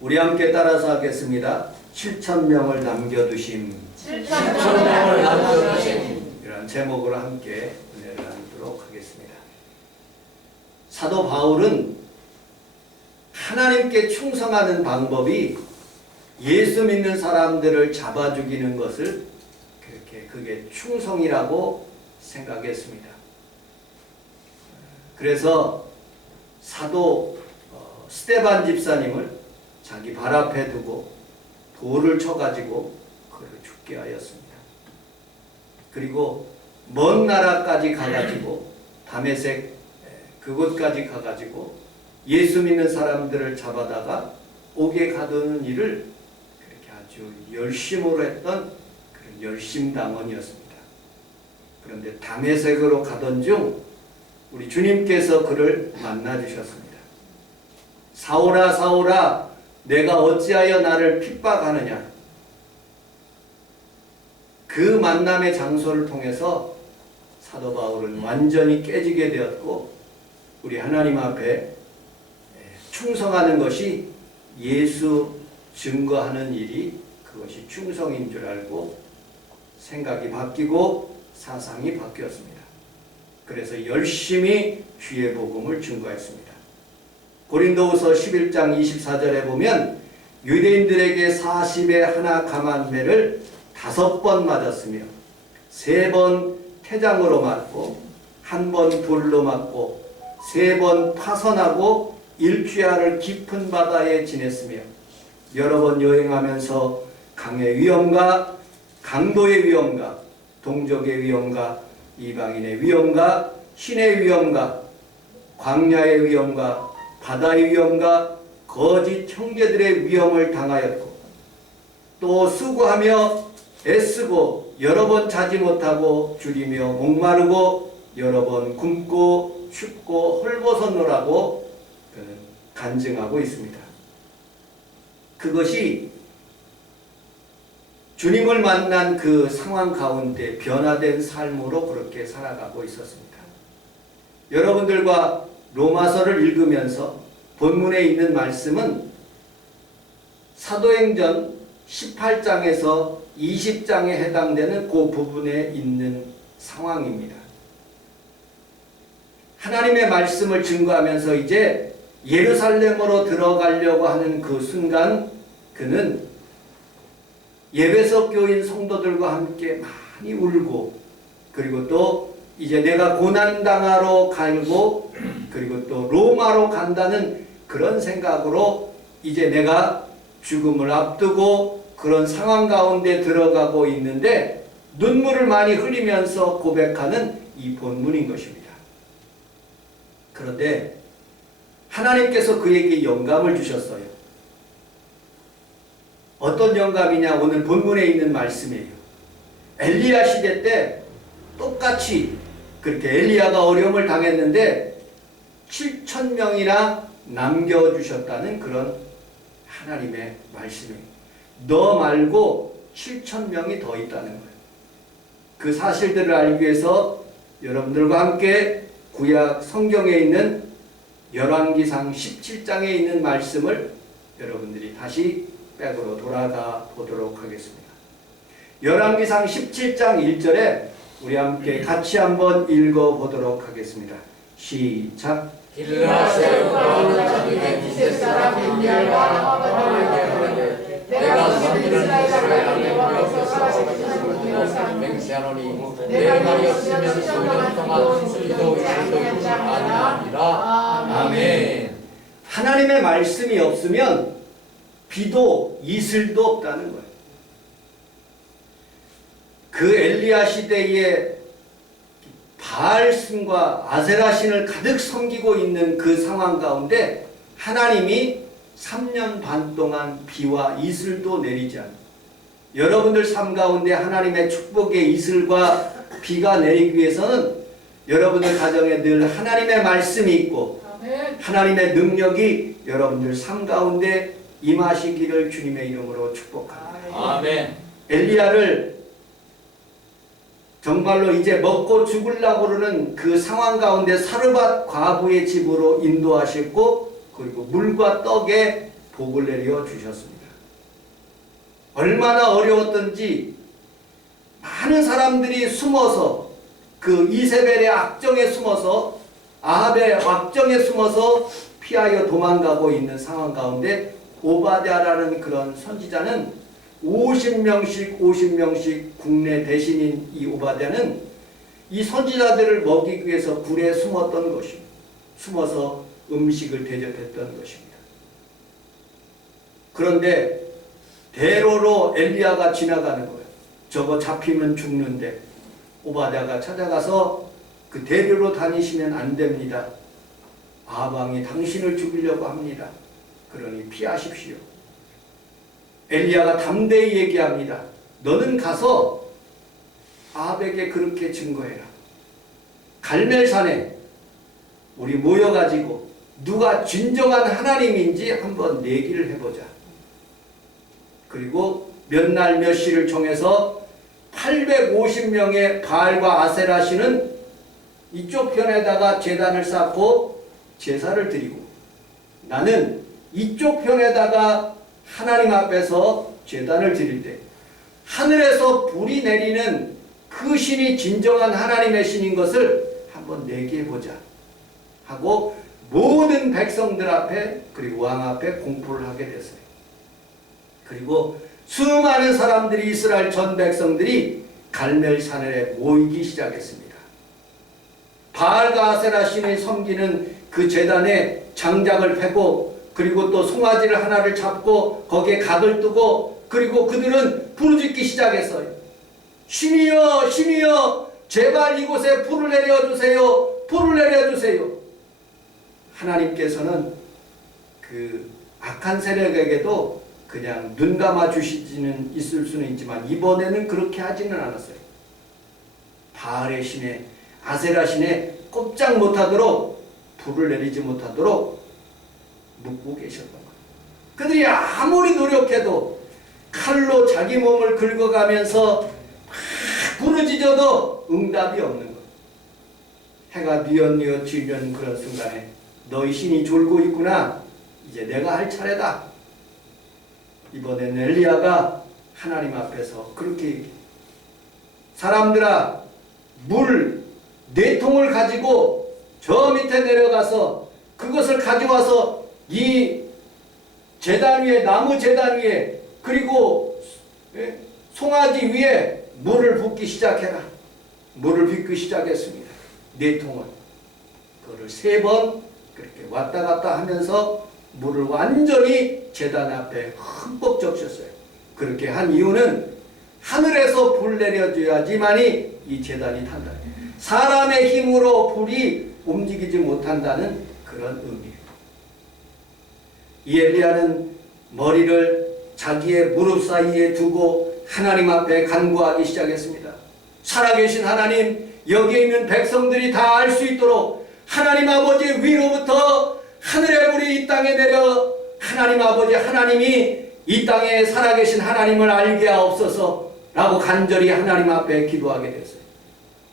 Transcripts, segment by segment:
우리 함께 따라서 하겠습니다. 7,000명을 남겨두심. 7,000명을 남겨두심. 이런 제목으로 함께 은혜를 나누도록 하겠습니다. 사도 바울은 하나님께 충성하는 방법이 예수 믿는 사람들을 잡아 죽이는 것을 그게 충성이라고 생각했습니다. 그래서 사도 스데반 집사님을 자기 발 앞에 두고 돌을 쳐가지고 그를 죽게 하였습니다. 그리고 먼 나라까지 가가지고 다메섹 그곳까지 가가지고 예수 믿는 사람들을 잡아다가 옥에 가두는 일을 그렇게 아주 열심으로 했던 그런 열심당원이었습니다. 그런데 다메섹으로 가던 중 우리 주님께서 그를 만나 주셨습니다. 사울아 사울아 내가 어찌하여 나를 핍박하느냐. 그 만남의 장소를 통해서 사도 바울은 완전히 깨지게 되었고 우리 하나님 앞에 충성하는 것이 예수 증거하는 일이 그것이 충성인 줄 알고 생각이 바뀌고 사상이 바뀌었습니다. 그래서 열심히 주의 복음을 증거했습니다. 고린도후서 11장 24절에 보면 유대인들에게 40에 하나 감한 매를 5번 맞았으며 3번 태장으로 맞고 1번 돌로 맞고 3번 파선하고 일주야를 깊은 바다에 지냈으며 여러 번 여행하면서 강의 위험과 강도의 위험과 동족의 위험과 이방인의 위험과 신의 위험과 광야의 위험과 바다의 위험과 거짓 형제들의 위험을 당하였고 또 수고하며 애쓰고 여러 번 자지 못하고 줄이며 목마르고 여러 번 굶고 춥고 헐벗었노라고 그는 간증하고 있습니다. 그것이 주님을 만난 그 상황 가운데 변화된 삶으로 그렇게 살아가고 있었습니다. 여러분들과 로마서를 읽으면서 본문에 있는 말씀은 사도행전 18장에서 20장에 해당되는 그 부분에 있는 상황입니다. 하나님의 말씀을 증거하면서 이제 예루살렘으로 들어가려고 하는 그 순간 그는 예배석 교인 성도들과 함께 많이 울고 그리고 또 이제 내가 고난당하러 가고 그리고 또 로마로 간다는 그런 생각으로 이제 내가 죽음을 앞두고 그런 상황 가운데 들어가고 있는데 눈물을 많이 흘리면서 고백하는 이 본문인 것입니다. 그런데 하나님께서 그에게 영감을 주셨어요. 어떤 영감이냐? 오늘 본문에 있는 말씀이에요. 엘리야 시대 때 똑같이 그렇게 엘리야가 어려움을 당했는데 7,000명이나 남겨주셨다는 그런 하나님의 말씀이에요. 너 말고 7,000명이 더 있다는 거예요. 그 사실들을 알기 위해서 여러분들과 함께 구약 성경에 있는 열왕기상 17장에 있는 말씀을 여러분들이 다시 백으로 돌아가 보도록 하겠습니다. 열왕기상 17장 1절에 우리 함께 같이 한번 읽어보도록 하겠습니다. 시작. 길라세우가 자기네 기세 사람 인디알과 아바마에게 내가 선민을 이스라엘에게 와서 맹세하노니 내 말이 없으면 수년 동안 수리도 이슬도 아니하리라. 아멘. 하나님의 말씀이 없으면 비도 이슬도 없다는 거예요. 그 엘리야 시대에 바알신과 아세라신을 가득 섬기고 있는 그 상황 가운데 하나님이 3년 반 동안 비와 이슬도 내리지 않아요. 여러분들 삶 가운데 하나님의 축복의 이슬과 비가 내리기 위해서는 여러분들 가정에 늘 하나님의 말씀이 있고 하나님의 능력이 여러분들 삶 가운데 임하시기를 주님의 이름으로 축복합니다. 아멘. 엘리야를 정말로 이제 먹고 죽으려고 그러는 그 상황 가운데 사르밧 과부의 집으로 인도하셨고 그리고 물과 떡의 복을 내려 주셨습니다. 얼마나 어려웠던지 많은 사람들이 숨어서 그 이세벨의 악정에 숨어서 아합의 악정에 숨어서 피하여 도망가고 있는 상황 가운데 오바댜라는 그런 선지자는 50명씩 국내 대신인 이 오바댜는 이 선지자들을 먹이기 위해서 굴에 숨었던 것입니다. 숨어서 음식을 대접했던 것입니다. 그런데 대로로 엘리야가 지나가는 거예요. 저거 잡히면 죽는데 오바댜가 찾아가서 그 대로로 다니시면 안 됩니다. 아합 왕이 당신을 죽이려고 합니다. 그러니 피하십시오. 엘리야가 담대히 얘기합니다. 너는 가서 아합에게 그렇게 증거해라. 갈멜산에 우리 모여가지고 누가 진정한 하나님인지 한번 내기를 해보자. 그리고 몇 날 몇 시를 정해서 850명의 바알과 아세라 신은 이쪽 편에다가 제단을 쌓고 제사를 드리고 나는 이쪽 편에다가 하나님 앞에서 제단을 드릴 때 하늘에서 불이 내리는 그 신이 진정한 하나님의 신인 것을 한번 내기해보자 하고 모든 백성들 앞에 그리고 왕 앞에 공포를 하게 됐어요. 그리고 수많은 사람들이 이스라엘 전 백성들이 갈멜산에 모이기 시작했습니다. 바알과 아세라 신을 섬기는 그 제단에 장작을 패고 그리고 또 송아지를 하나를 잡고 거기에 각을 뜨고 그리고 그들은 부르짖기 시작했어요. 신이여 신이여 제발 이곳에 불을 내려주세요. 불을 내려주세요. 하나님께서는 그 악한 세력에게도 그냥 눈 감아 주시지는 있을 수는 있지만 이번에는 그렇게 하지는 않았어요. 바알의 신에 아세라 신에 꼼짝 못하도록 불을 내리지 못하도록 묶고 계셨던 거예요. 그들이 아무리 노력해도 칼로 자기 몸을 긁어가면서 부르짖어도 응답이 없는 거예요. 해가 뉘엿뉘엿 지려는 그런 순간에 너희 신이 졸고 있구나. 이제 내가 할 차례다. 이번에는 엘리야가 하나님 앞에서 그렇게 얘기해요. 사람들아 물 4통을 가지고 저 밑에 내려가서 그것을 가져와서 이 제단 위에 나무 제단 위에 그리고 송아지 위에 물을 붓기 시작해라. 물을 붓기 시작했습니다. 4통을 그거를 3번 그렇게 왔다 갔다 하면서 물을 완전히 제단 앞에 흠뻑 적셨어요. 그렇게 한 이유는 하늘에서 불 내려줘야지만이 이 제단이 탄다. 사람의 힘으로 불이 움직이지 못한다는 그런 의미예요. 이 엘리야는 머리를 자기의 무릎 사이에 두고 하나님 앞에 간구하기 시작했습니다. 살아계신 하나님, 여기에 있는 백성들이 다 알 수 있도록 하나님 아버지 위로부터 하늘의 불이 이 땅에 내려 하나님 아버지 하나님이 이 땅에 살아계신 하나님을 알게 하옵소서 라고 간절히 하나님 앞에 기도하게 됐어요.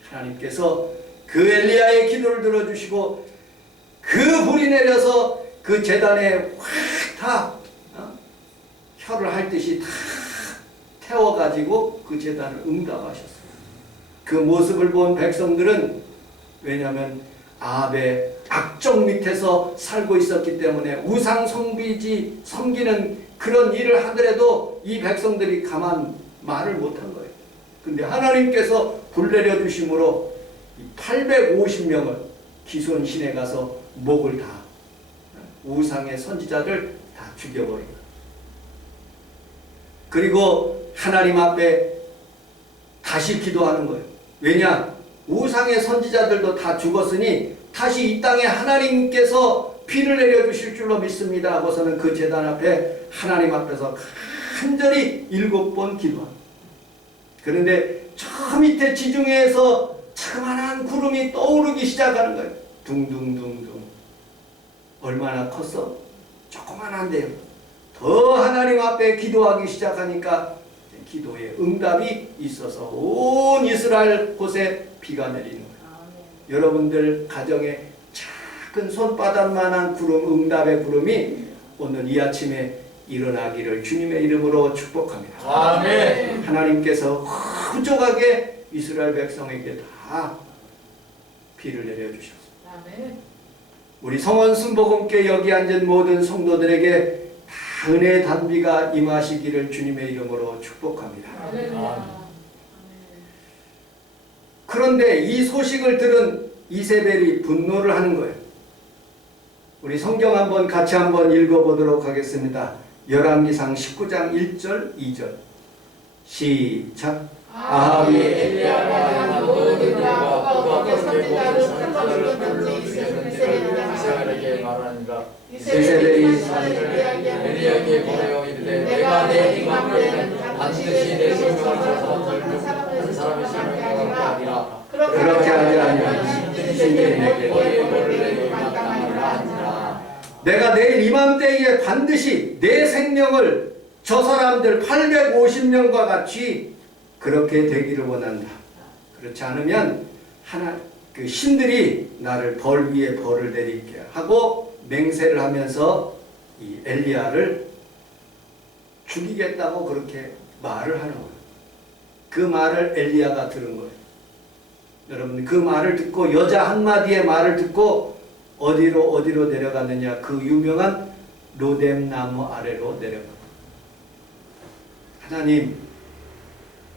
하나님께서 그 엘리야의 기도를 들어주시고 그 불이 내려서 그 제단에 확 혀를 핥듯이 다 태워가지고 그 제단을 응답하셨어요. 그 모습을 본 백성들은 왜냐하면 아합의 악정 밑에서 살고 있었기 때문에 우상 성비지 섬기는 그런 일을 하더라도 이 백성들이 가만 말을 못한 거예요. 근데 하나님께서 불 내려주심으로 850명을 기손신에 가서 목을 다 우상의 선지자들 다 죽여버린 거예요. 그리고 하나님 앞에 다시 기도하는 거예요. 왜냐? 우상의 선지자들도 다 죽었으니 다시 이 땅에 하나님께서 피를 내려주실 줄로 믿습니다 하고서는 그 제단 앞에 하나님 앞에서 간절히 7번 기도합니다. 그런데 저 밑에 지중해에서 자그마한 구름이 떠오르기 시작하는 거예요. 둥둥둥둥. 얼마나 컸어? 조그만한데요. 더 하나님 앞에 기도하기 시작하니까 기도에 응답이 있어서 온 이스라엘 곳에 비가 내리는 거예요. 여러분들 가정에 작은 손바닥만한 구름, 응답의 구름이 오늘 이 아침에 일어나기를 주님의 이름으로 축복합니다. 아멘. 하나님께서 흡족하게 이스라엘 백성에게 다 비를 내려주셨습니다. 우리 성원 순복음께 여기 앉은 모든 성도들에게 다 은혜의 단비가 임하시기를 주님의 이름으로 축복합니다. 아멘. 그런데 이 소식을 들은 이세벨이 분노를 하는 거예요. 우리 성경 한번 같이 한번 읽어보도록 하겠습니다. 열왕기상 19장 1절 2절 시작. 아합이 엘리야가 행한 모든 일과 그가 어떻게 모든 선지자를 불러주게 이스라엘에게 말하니라. 이세벨이 사람을 엘리야에게 보내어 이르되 내가 내 이맘때에는 반드시 내 생명을 줘서 한 사람의 생명이 아니라 그렇게 하지 아니하면 신들이 거리에 벌을 내게 마땅하리라 하니라. 내가 내일 이맘때에 반드시 내 생명을 저 사람들 850명과 같이 그렇게 되기를 원한다. 그렇지 않으면 그 신들이 나를 벌 위에 벌을 내리게 하고 맹세를 하면서 이 엘리야를 죽이겠다고 그렇게 말을 하는 거예요. 그 말을 엘리야가 들은 거예요. 여러분 그 말을 듣고 여자 한마디의 말을 듣고 어디로 내려갔느냐? 그 유명한 로뎀 나무 아래로 내려갑니다. 하나님,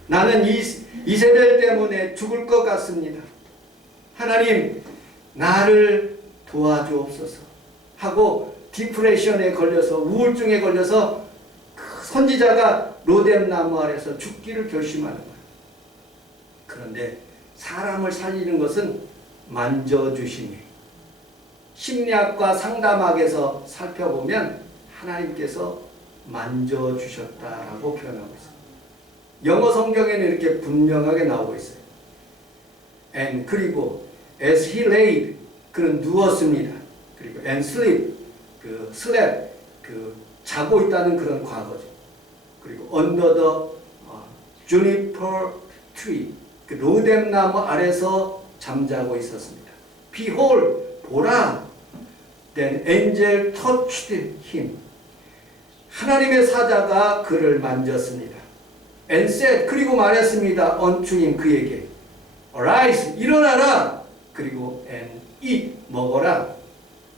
나는 이세벨 때문에 죽을 것 같습니다. 하나님, 나를 도와주옵소서 하고 디프레션에 걸려서 우울증에 걸려서 그 선지자가 로뎀 나무 아래서 죽기를 결심하는 거예요. 그런데 사람을 살리는 것은 만져주심이에요. 심리학과 상담학에서 살펴보면 하나님께서 만져주셨다라고 표현하고 있습니다. 영어 성경에는 이렇게 분명하게 나오고 있어요. And 그리고 as he laid 그는 누웠습니다. 그리고 and sleep 그 slept 그 자고 있다는 그런 과거죠. 그리고 under the juniper tree 그 로뎀 나무 아래서 잠자고 있었습니다. Behold 보라 then angel touched him 하나님의 사자가 그를 만졌습니다. And said 그리고 말했습니다. unto him 그에게 arise 일어나라 그리고 and eat 먹어라.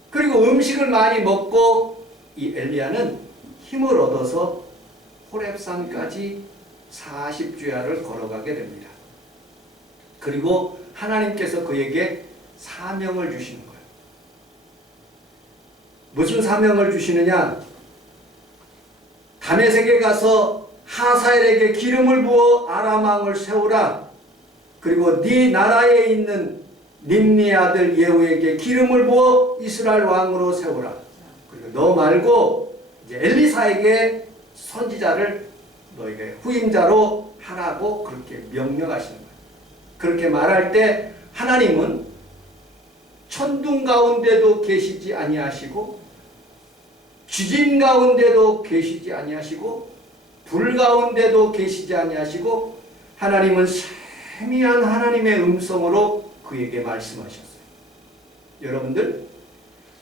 그리고 음식을 많이 먹고 이 엘리야는 힘을 얻어서 호렙산까지 40주야를 걸어가게 됩니다. 그리고 하나님께서 그에게 사명을 주시는 거예요. 무슨 사명을 주시느냐? 다메섹에 가서 하사엘에게 기름을 부어 아람 왕을 세우라. 그리고 네 나라에 있는 님니 아들 예후에게 기름을 부어 이스라엘 왕으로 세우라. 그리고 너 말고 이제 엘리사에게 선지자를 너에게 후임자로 하라고 그렇게 명령하시는 거예요. 그렇게 말할 때 하나님은 천둥 가운데도 계시지 아니하시고 지진 가운데도 계시지 아니하시고 불 가운데도 계시지 아니하시고 하나님은 세미한 하나님의 음성으로 그에게 말씀하셨어요. 여러분들,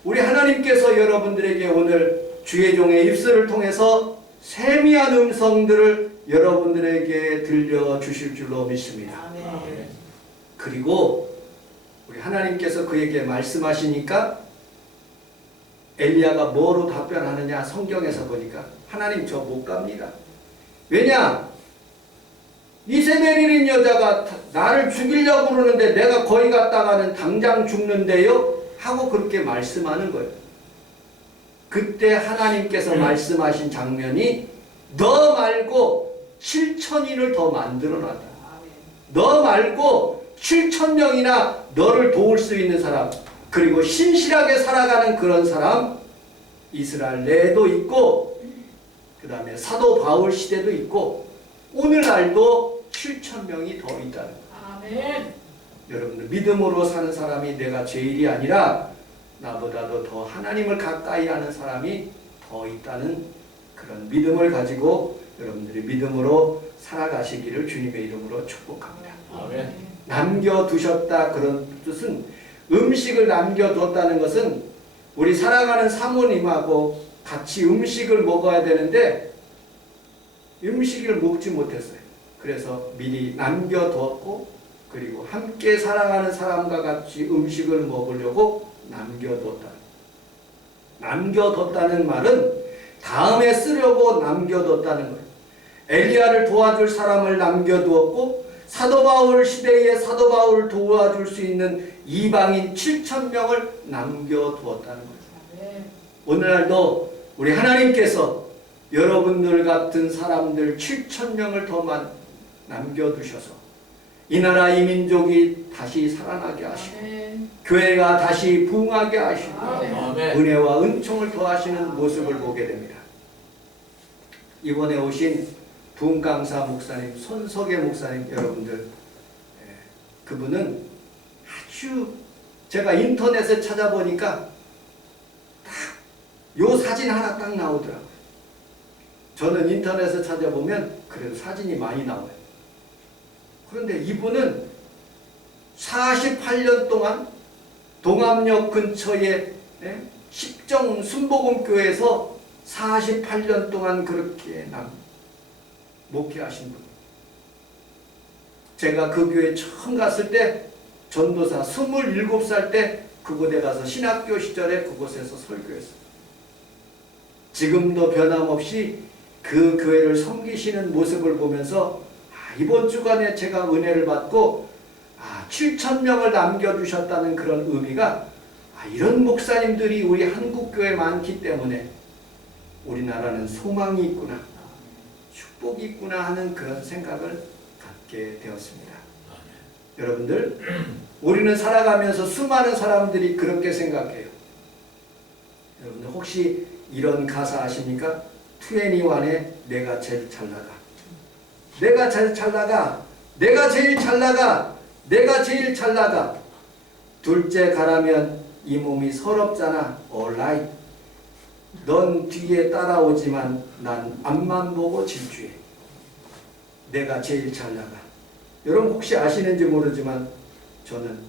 우리 하나님께서 여러분들에게 오늘 주의 종의 입술을 통해서 세미한 음성들을 여러분들에게 들려주실 줄로 믿습니다. 아멘. 그리고 우리 하나님께서 그에게 말씀하시니까 엘리야가 뭐로 답변하느냐? 성경에서 보니까 하나님 저 못 갑니다. 왜냐? 이세벨이라는 여자가 나를 죽이려고 그러는데 내가 거기 갔다가는 당장 죽는데요? 하고 그렇게 말씀하는 거예요. 그때 하나님께서 말씀하신 장면이 너 말고 7,000인을 더 만들어놨다. 너 말고 7,000명이나 너를 도울 수 있는 사람, 그리고 신실하게 살아가는 그런 사람 이스라엘 내에도 있고 그 다음에 사도 바울 시대도 있고 오늘날도 7,000명이 더 있다는 거예요. 아멘. 여러분들 믿음으로 사는 사람이 내가 제일이 아니라 나보다도 더 하나님을 가까이 하는 사람이 더 있다는 그런 믿음을 가지고 여러분들이 믿음으로 살아가시기를 주님의 이름으로 축복합니다. 아멘. 남겨두셨다 그런 뜻은 음식을 남겨뒀다는 것은 우리 살아가는 사모님하고 같이 음식을 먹어야 되는데 음식을 먹지 못했어요. 그래서 미리 남겨두었고 그리고 함께 사랑하는 사람과 같이 음식을 먹으려고 남겨뒀다는 말은 다음에 쓰려고 남겨뒀다는 거예요. 엘리야를 도와줄 사람을 남겨두었고 사도 바울 시대에 사도 바울을 도와줄 수 있는 이방인 7,000명을 남겨두었다는 거예요. 오늘날도 우리 하나님께서 여러분들 같은 사람들 7,000명을 더 남겨두셔서 이 나라 이 민족이 다시 살아나게 하시고 교회가 다시 부흥하게 하시고 은혜와 은총을 더하시는 모습을 보게 됩니다. 이번에 오신 부흥강사 목사님, 손석애 목사님 여러분들, 그분은 아주 제가 인터넷에 찾아보니까 딱 요 사진 하나 딱 나오더라고요. 저는 인터넷에 찾아보면 그래도 사진이 많이 나와요. 그런데 이분은 48년 동안 동암역 근처에 십정 순복음교회에서 48년 동안 그렇게 목회하신 분. 제가 그 교회 처음 갔을 때 전도사 27살 때 그곳에 가서 신학교 시절에 그곳에서 설교했어요. 지금도 변함없이 그 교회를 섬기시는 모습을 보면서 이번 주간에 제가 은혜를 받고 7,000명을 남겨주셨다는 그런 의미가 이런 목사님들이 우리 한국교회에 많기 때문에 우리나라는 소망이 있구나, 축복이 있구나 하는 그런 생각을 갖게 되었습니다. 여러분들, 우리는 살아가면서 수많은 사람들이 그렇게 생각해요. 여러분들 혹시 이런 가사 아십니까? 21의 내가 제일 잘 나가, 내가 제일 잘 나가, 내가 제일 잘 나가, 내가 제일 잘 나가. 둘째 가라면 이 몸이 서럽잖아. alright. 넌 뒤에 따라오지만 난 앞만 보고 질주해. 내가 제일 잘 나가. 여러분 혹시 아시는지 모르지만 저는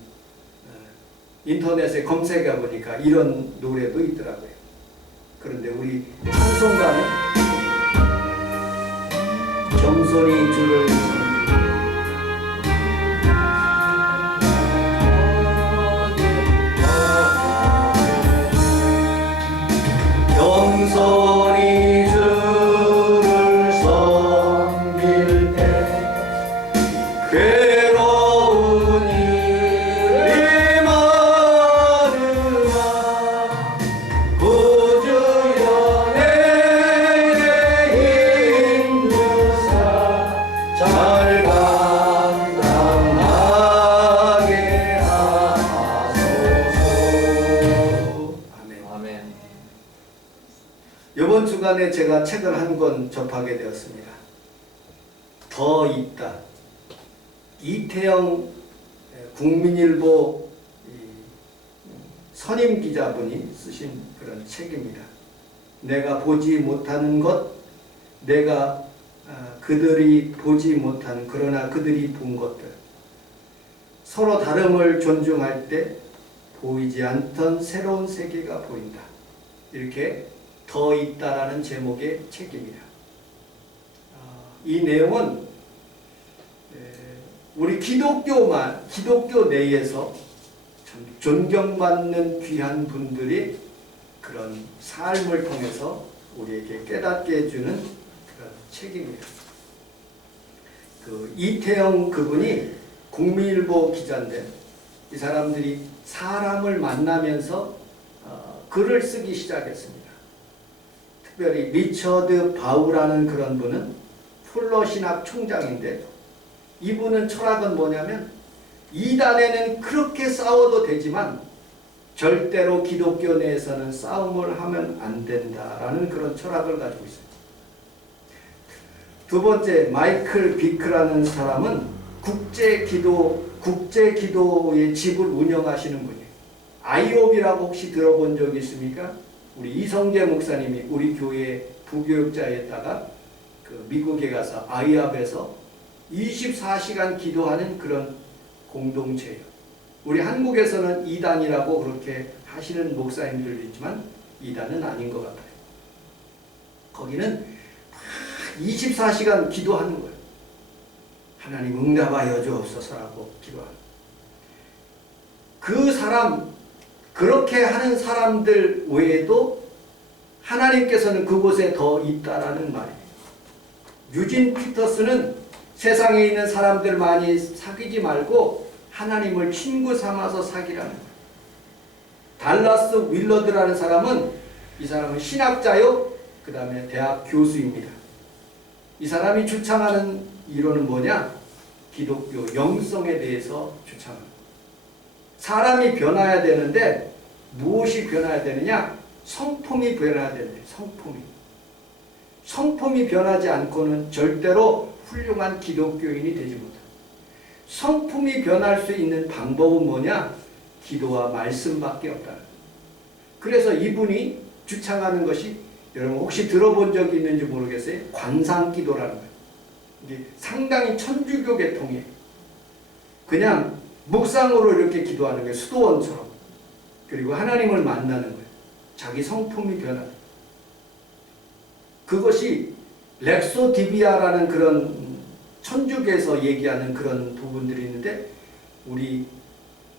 인터넷에 검색해 보니까 이런 노래도 있더라고요. 그런데 우리 찬송가는 겸손히 주를 겸손히 주를 섬길 때 괴로운 일이 많으나 구주여 내게 인도사 잘 감당하게 하소서. 아멘. 이번 주간에 제가 책을 한 권 접하게 되었습니다. 더 있다. 이태영 국민일보 선임 기자분이 쓰신 그런 책입니다. 내가 보지 못하는 것, 내가 그들이 보지 못하는 그러나 그들이 본 것들. 서로 다름을 존중할 때 보이지 않던 새로운 세계가 보인다. 이렇게 더 있다라는 제목의 책입니다. 이 내용은 우리 기독교 내에서 참 존경받는 귀한 분들이 그런 삶을 통해서 우리에게 깨닫게 해주는 그런 책입니다. 그 이태영 그분이 국민일보 기자인데 이 사람들이 사람을 만나면서 글을 쓰기 시작했습니다. 특별히 리처드 바우라는 그런 분은 풀러 신학 총장인데 이분은 철학은 뭐냐면 이단에는 그렇게 싸워도 되지만 절대로 기독교 내에서는 싸움을 하면 안 된다라는 그런 철학을 가지고 있어요. 두 번째 마이클 비크라는 사람은 국제기도의 집을 운영하시는 분이에요. IOB라고 혹시 들어본 적 있습니까? 우리 이성재 목사님이 우리 교회 부교육자에다가 그 미국에 가서 아이압에서 24시간 기도하는 그런 공동체예요. 우리 한국에서는 이단이라고 그렇게 하시는 목사님들도 있지만 이단은 아닌 것 같아요. 거기는 24시간 기도하는 거예요. 하나님 응답하여 주옵소서라고 기도하는 그 사람, 그렇게 하는 사람들 외에도 하나님께서는 그곳에 더 있다라는 말이에요. 유진 피터스는 세상에 있는 사람들 많이 사귀지 말고 하나님을 친구 삼아서 사귀라는 거예요. 달라스 윌러드라는 사람은, 이 사람은 신학자요, 그 다음에 대학 교수입니다. 이 사람이 주창하는 이론은 뭐냐? 기독교 영성에 대해서 주창합니다. 사람이 변화해야 되는데 무엇이 변화해야 되느냐? 성품이 변화해야 되는데, 성품이 변하지 않고는 절대로 훌륭한 기독교인이 되지 못합니다. 성품이 변할 수 있는 방법은 뭐냐? 기도와 말씀밖에 없다. 그래서 이분이 주창하는 것이, 여러분 혹시 들어본 적이 있는지 모르겠어요. 관상기도라는 거예요. 이게 상당히 천주교 계통이에요. 그냥 묵상으로 이렇게 기도하는 거예요. 수도원처럼. 그리고 하나님을 만나는 거예요. 자기 성품이 변하는. 그것이 렉소디비아라는 그런 천주교에서 얘기하는 그런 부분들이 있는데, 우리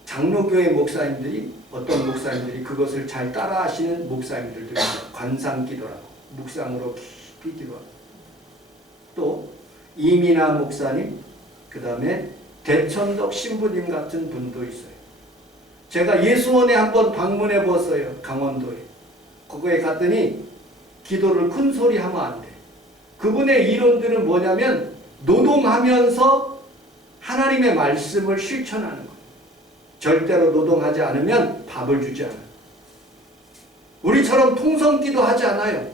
장로교회 목사님들이, 어떤 목사님들이 그것을 잘 따라 하시는 목사님들도 있어요. 관상기도라고, 묵상으로 깊이 기도하고. 또 이민아 목사님, 그 다음에 대천덕 신부님 같은 분도 있어요. 제가 예수원에 한번 방문해 보았어요. 강원도에. 거기에 갔더니 기도를 큰 소리 하면 안 돼. 그분의 이론들은 뭐냐면 노동하면서 하나님의 말씀을 실천하는 거예요. 절대로 노동하지 않으면 밥을 주지 않아요. 우리처럼 통성기도 하지 않아요.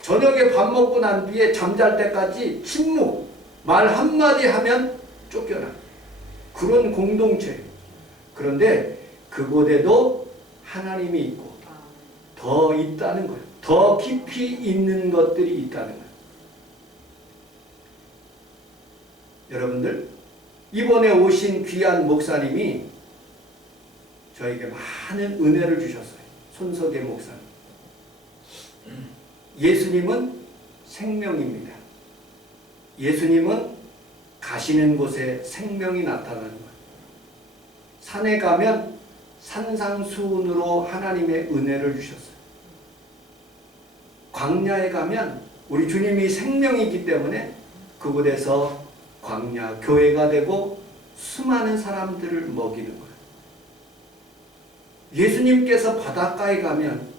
저녁에 밥 먹고 난 뒤에 잠잘 때까지 침묵, 말 한마디 하면 쫓겨나. 그런 공동체예요. 그런데 그곳에도 하나님이 있고 더 있다는 거예요. 더 깊이 있는 것들이 있다는 거예요. 여러분들, 이번에 오신 귀한 목사님이 저에게 많은 은혜를 주셨어요. 손석의 목사님. 예수님은 생명입니다. 예수님은 가시는 곳에 생명이 나타나는 거예요. 산에 가면 산상수훈으로 하나님의 은혜를 주셨어요. 광야에 가면 우리 주님이 생명이기 때문에 그곳에서 광야 교회가 되고 수많은 사람들을 먹이는 거예요. 예수님께서 바닷가에 가면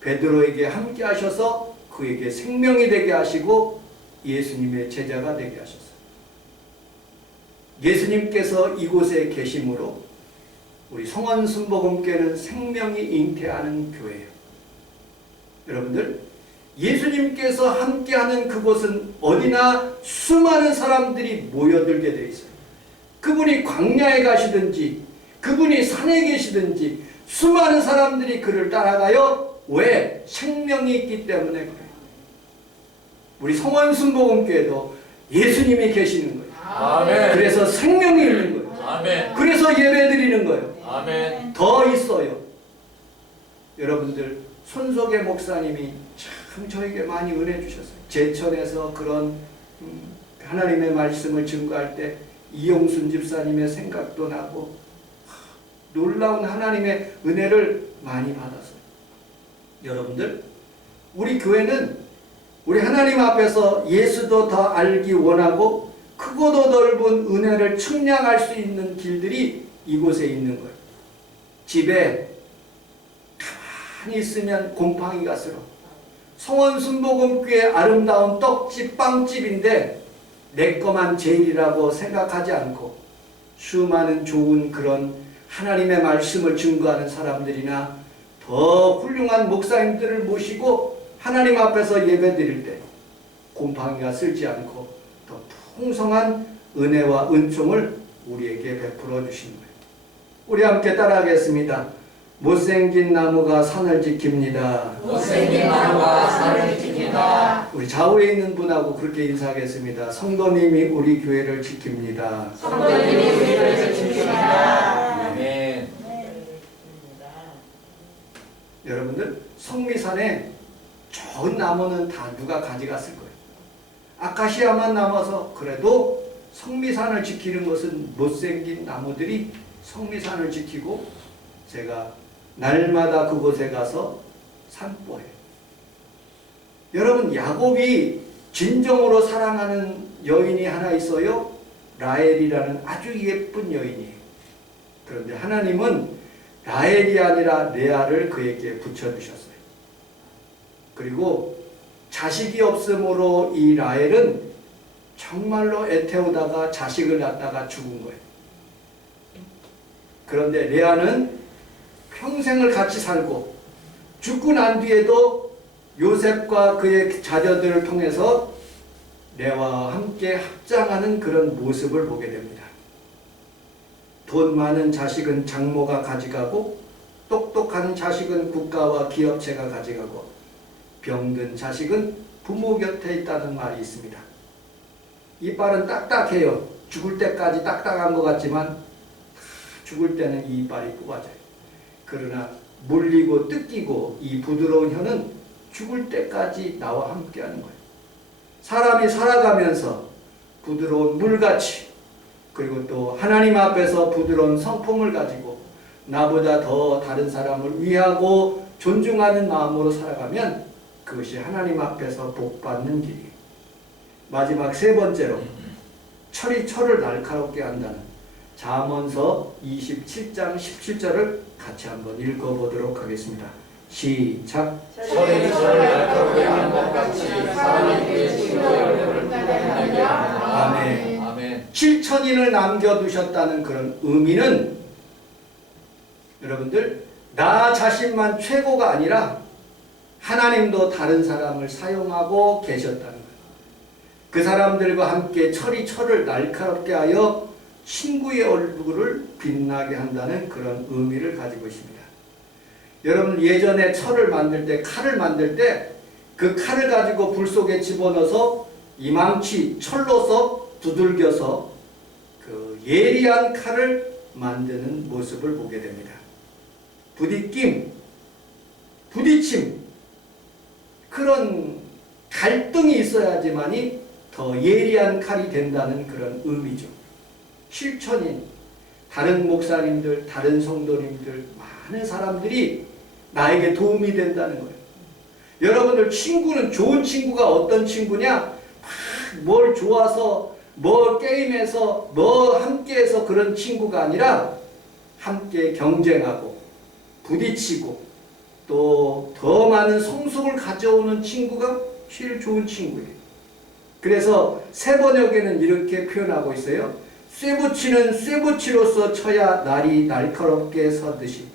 베드로에게 함께 하셔서 그에게 생명이 되게 하시고 예수님의 제자가 되게 하셨어요. 예수님께서 이곳에 계심으로 우리 성원순복음교회는 생명이 잉태하는 교회예요. 여러분들, 예수님께서 함께하는 그곳은 어디나 수많은 사람들이 모여들게 되어 있어요. 그분이 광야에 가시든지 그분이 산에 계시든지 수많은 사람들이 그를 따라가요. 왜? 생명이 있기 때문에 그래요. 우리 성원순복음교회도 예수님이 계시는 거예요. 아멘. 그래서 생명이 있는 거예요. 아멘. 그래서 예배드리는 거예요. 아멘. 더 있어요. 여러분들, 손석의 목사님이 참 저에게 많이 은혜 주셨어요. 제천에서 그런 하나님의 말씀을 증거할 때 이용순 집사님의 생각도 나고 놀라운 하나님의 은혜를 많이 받았어요. 여러분들, 우리 교회는 우리 하나님 앞에서 예수도 더 알기 원하고 크고도 넓은 은혜를 측량할 수 있는 길들이 이곳에 있는 거예요. 집에 가만히 있으면 곰팡이가 쓸어. 성원순복음교회 아름다운 떡집, 빵집인데 내 거만 제일이라고 생각하지 않고 수많은 좋은 그런 하나님의 말씀을 증거하는 사람들이나 더 훌륭한 목사님들을 모시고 하나님 앞에서 예배드릴 때 곰팡이가 쓸지 않고 더 풍성한 은혜와 은총을 우리에게 베풀어 주신 거예요. 우리 함께 따라하겠습니다. 못생긴 나무가 산을 지킵니다. 못생긴 나무가 산을 지킵니다. 우리 좌우에 있는 분하고 그렇게 인사하겠습니다. 성도님이 우리 교회를 지킵니다. 성도님이 우리를 지킵니다. 여러분들, 성미산에 좋은 나무는 다 누가 가져갔을 거예요. 아카시아만 남아서 그래도 성미산을 지키는 것은 못생긴 나무들이 성미산을 지키고 제가 날마다 그곳에 가서 산보해요. 여러분, 야곱이 진정으로 사랑하는 여인이 하나 있어요. 라헬이라는 아주 예쁜 여인이에요. 그런데 하나님은 라헬이 아니라 레아를 그에게 붙여주셨어요. 그리고 자식이 없으므로 이 라헬은 정말로 애태우다가 자식을 낳다가 죽은 거예요. 그런데 레아는 평생을 같이 살고 죽고 난 뒤에도 요셉과 그의 자녀들을 통해서 레아와 함께 합장하는 그런 모습을 보게 됩니다. 돈 많은 자식은 장모가 가져가고 똑똑한 자식은 국가와 기업체가 가져가고 병든 자식은 부모 곁에 있다는 말이 있습니다. 이빨은 딱딱해요. 죽을 때까지 딱딱한 것 같지만 죽을 때는 이 이빨이 뽑아져요. 그러나 물리고 뜯기고 이 부드러운 혀는 죽을 때까지 나와 함께하는 거예요. 사람이 살아가면서 부드러운 물같이 그리고 또 하나님 앞에서 부드러운 성품을 가지고 나보다 더 다른 사람을 위하고 존중하는 마음으로 살아가면 그것이 하나님 앞에서 복받는 길이에요. 마지막 세 번째로 철이 철을 날카롭게 한다는 잠언서 27장 17절을 같이 한번 읽어보도록 하겠습니다. 시작. 철이 철을 날카롭게 하는 것 같이 사람이 그의 친구의 얼굴을 드러내게 하느니라. 아멘. 아멘. 7천인을 남겨두셨다는 그런 의미는 여러분들 나 자신만 최고가 아니라 하나님도 다른 사람을 사용하고 계셨다는 거예요. 그 사람들과 함께 철이 철을 날카롭게 하여 친구의 얼굴을 빛나게 한다는 그런 의미를 가지고 있습니다. 여러분, 예전에 철을 만들 때, 칼을 만들 때 그 칼을 가지고 불 속에 집어넣어서 이망치, 철로서 두들겨서 그 예리한 칼을 만드는 모습을 보게 됩니다. 부딪힘, 부딪힘, 그런 갈등이 있어야지만이 더 예리한 칼이 된다는 그런 의미죠. 실천인, 다른 목사님들, 다른 성도님들, 많은 사람들이 나에게 도움이 된다는 거예요. 여러분들 친구는 좋은 친구가 어떤 친구냐? 뭘 좋아서, 뭐 게임해서, 뭐 함께해서 그런 친구가 아니라 함께 경쟁하고 부딪히고 또 더 많은 성숙을 가져오는 친구가 제일 좋은 친구예요. 그래서 세번역에는 이렇게 표현하고 있어요. 쇠붙이는 쇠붙이로서 쳐야 날이 날카롭게 서듯이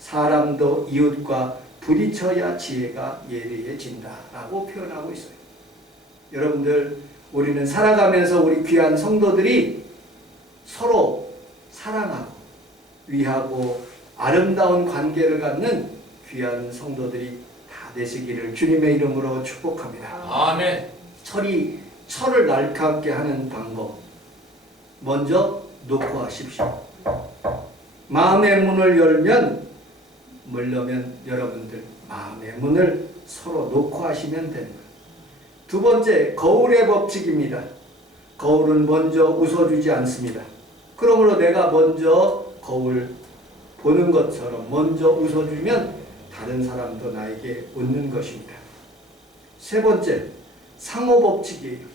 사람도 이웃과 부딪혀야 지혜가 예리해진다 라고 표현하고 있어요. 여러분들, 우리는 살아가면서 우리 귀한 성도들이 서로 사랑하고 위하고 아름다운 관계를 갖는 귀한 성도들이 다 되시기를 주님의 이름으로 축복합니다. 아멘. 철을 날카롭게 하는 방법, 먼저 놓고 하십시오. 마음의 문을 열려면 여러분들 마음의 문을 서로 놓고 하시면 됩니다. 두 번째, 거울의 법칙입니다. 거울은 먼저 웃어주지 않습니다. 그러므로 내가 먼저 거울 보는 것처럼 먼저 웃어주면 다른 사람도 나에게 웃는 것입니다. 세 번째, 상호 법칙이에요.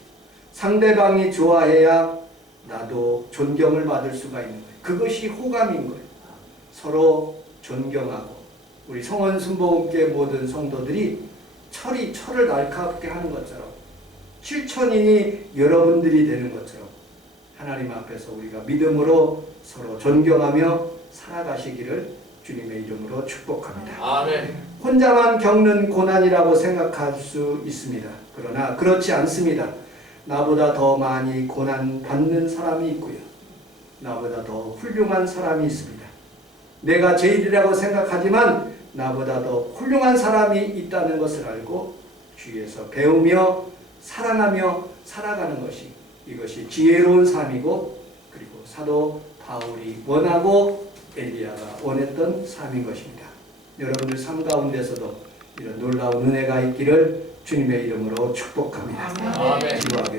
상대방이 좋아해야 나도 존경을 받을 수가 있는 거예요. 그것이 호감인 거예요. 서로 존경하고 우리 성원 순복음교회 모든 성도들이 철이 철을 날카롭게 하는 것처럼 실천인이 여러분들이 되는 것처럼 하나님 앞에서 우리가 믿음으로 서로 존경하며 살아가시기를 주님의 이름으로 축복합니다. 아멘. 혼자만 겪는 고난이라고 생각할 수 있습니다. 그러나 그렇지 않습니다. 나보다 더 많이 고난받는 사람이 있고요. 나보다 더 훌륭한 사람이 있습니다. 내가 제일이라고 생각하지만 나보다 더 훌륭한 사람이 있다는 것을 알고 주위에서 배우며 사랑하며 살아가는 것이 이것이 지혜로운 삶이고 그리고 사도 바울이 원하고 엘리야가 원했던 삶인 것입니다. 여러분들 삶 가운데서도 이런 놀라운 은혜가 있기를 주님의 이름으로 축복합니다. 아멘. 기도하겠습니다.